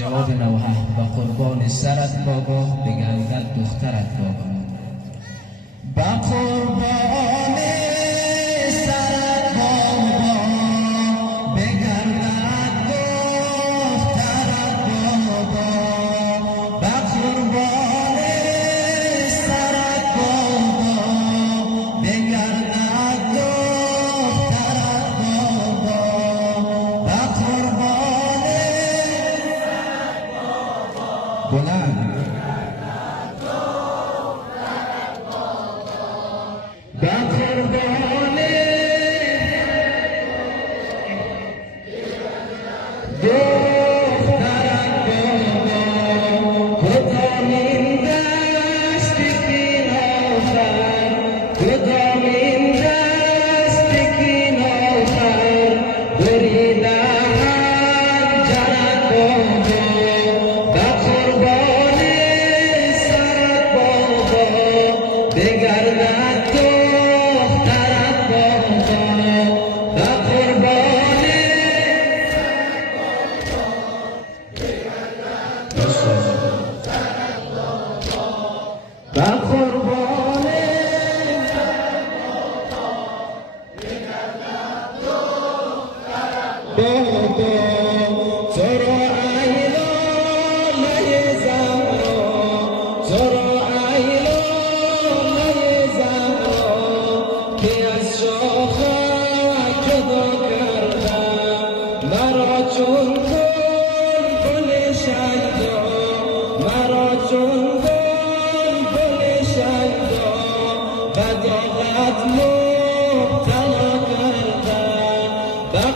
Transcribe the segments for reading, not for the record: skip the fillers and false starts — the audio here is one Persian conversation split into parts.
جواد نوحه و قربان سرت بابا بگردد دخترت بابا با قربان سرت بابا بگردد دخترت بابا با قربان سرت بابا بگردد دخترت بابا با قربان سرت بابا بلند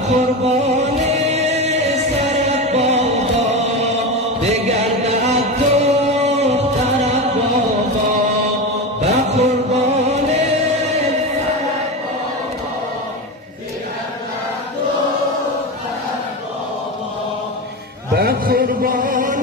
قربان سرت بابا بگردد دخترت بابا با قربان سرت بابا بگردد دخترت بابا با قربان